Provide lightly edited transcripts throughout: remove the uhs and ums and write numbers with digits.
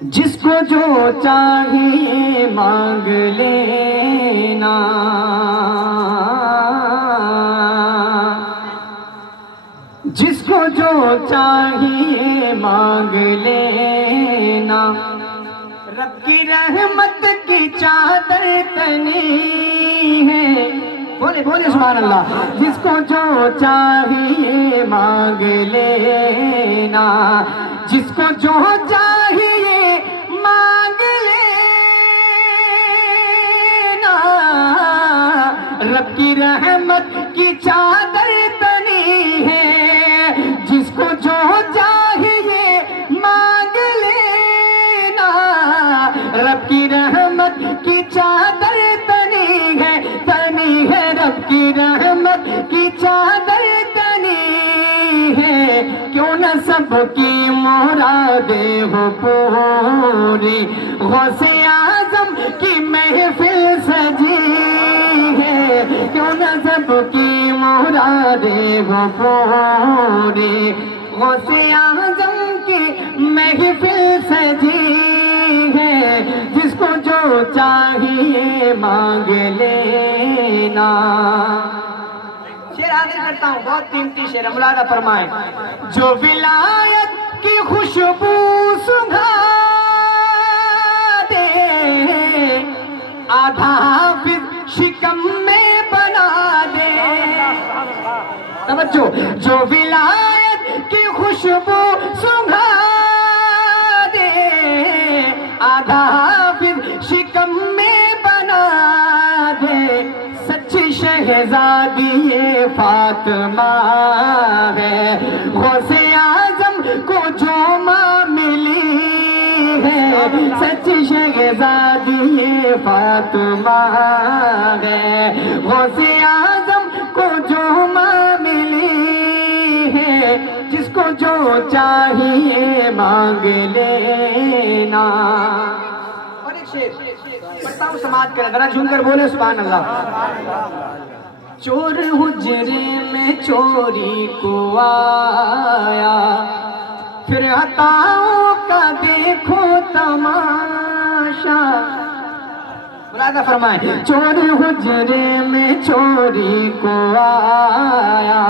جس کو جو چاہیے مانگ لینا، جس کو جو چاہیے مانگ لینا، رب کی رحمت کی چادر تنی ہے، بولے بولے سبحان اللہ، جس کو جو چاہیے مانگ لینا، جس کو جو چاہیے مانگ لینا، رب کی رحمت کی چادر تنی ہے، جس کو جو چاہیے مانگ لینا، رب کی رحمت کی چادر تنی ہے، تنی ہے، رب کی رحمت کی چادر تنی ہے، کیوں نہ سب کی مرادیں ہو پوری، غوث اعظم کی محفل سجی ہے، کیوں نہ سب کی مرادیں ہو پوری، غوث اعظم کی محفل سجی ہے، جس کو جو چاہیے مانگ لینا۔ شعر حاضر کرتا ہوں، بہت قیمتی شعر، مولانا فرمائیں، جو ولایت کی خوشبو سنگھا دے، آدھا حافظ شکم میں بنا دے، توجہ، جو ولایت کی خوشبو سنگھا دے، آدھا حافظ شکم میں بنا دے، سچی شہزادی فاطمہ ہے، غوث اعظم کو جو ماں ملی ہے، سچی شہزادی فاطمہ ہے، غوث اعظم کو جو ماں ملی ہے، جس کو جو چاہیے مانگ لینا۔ اور ایک شعر پڑھتا ہوں، سماعت کریں، ذرا جھوم کر بولے سبحان اللہ۔ چور حجرے میں چوری کو آیا، پھر عطاؤں کا دیکھو تماشا، ملاحظہ فرمائیں، چور حجرے میں چوری کو آیا،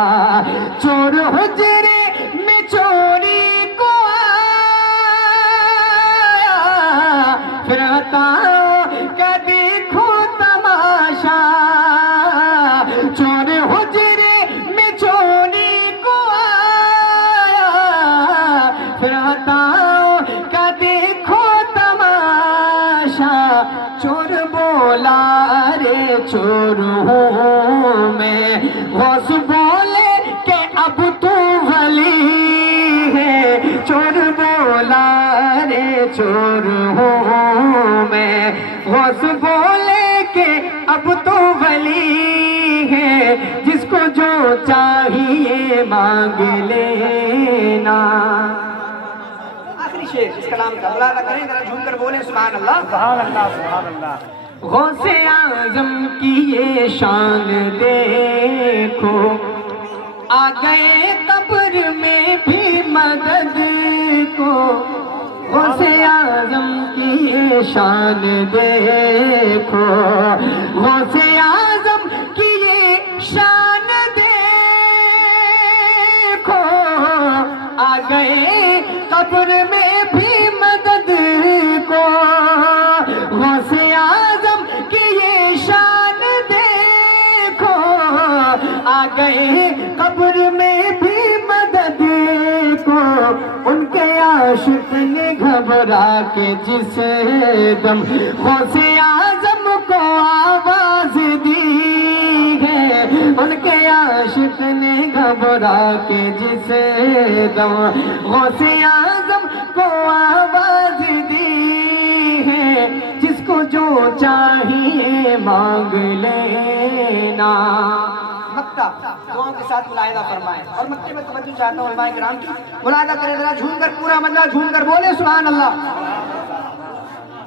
چور حجرے میں چوری کو آیا، پھر عطاؤں کا دیکھو تماشا، چور حجرے میں چوری کو آیا، پھر عطاؤں کا دیکھو تماشا، چور بولا رے چور ہوں میں، غوث بولے کہ اب تو ولی ہے، چور بولا رے چور ہوں میں، غوث بولے کہ اب تو ولی ہے، جس کو جو چاہیے مانگ لینا۔ آخری شعر اس کلام کا، مولانا کریں ذرا جھوم کر بولیں سبحان اللہ، سبحان اللہ، سبحان اللہ۔ غوث اعظم کی یہ شان دیکھو، آ گئے قبر میں بھی مدد کو، غوث اعظم کی یہ شان دیکھو، غوث اعظم کی یہ شان دیکھو، آ گئے قبر میں بھی مدد کو، غوث اعظم کی یہ شان دیکھو، آ گئے قبر میں بھی مدد کو، ان کے عاشق نے گھبرا کے جس دم غوث اعظم کو آواز دی ہے، ان کے عاشق نے گھبرا کے جس دم غوث اعظم کو آواز دی ہے، جس کو جو چاہیے مانگ لینا۔ مکہ دعاؤں کے ساتھ ملاحظہ فرمائیں، اور مکے میں توجہ چاہتا ہوں علماء کرام کی، ملاحظہ کریں ذرا جھوم کر، پورا مجلہ جھوم کر بولے سبحان اللہ۔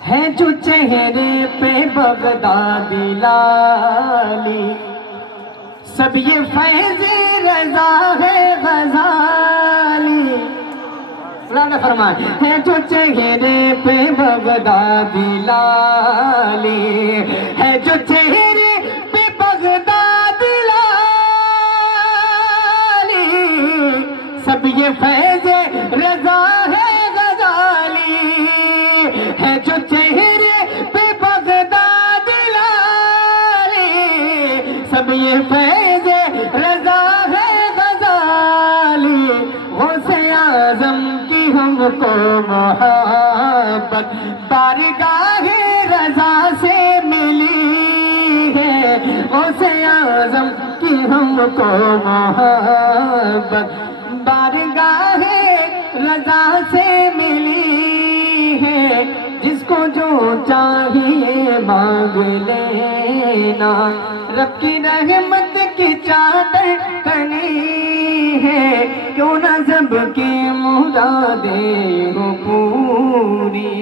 ہے جو چہرے پہ بغدادی لالی، سب یہ فیض رضا ہے غزالی، مولانا فرمائے، ہے جو چہرے پہ بغدادی لالی ہے، جو چہرے پہ بغدادی لالی، سب یہ فیض رضا ہے غزالی ہے، جو چہرے پہ بغدادی لالی، سب یہ فیض رضا ہے غزالی، غوث اعظم کی ہم کو محبت بارگاہ رضا سے ملی ہے، غوث اعظم کی ہم کو محبت بارگاہ رضا سے ملی ہے، جس کو جو چاہیے مانگ لینا، رب کی رحمت کی چادر تنی ہے، کیوں نہ سب کی مرادیں ہو پوری۔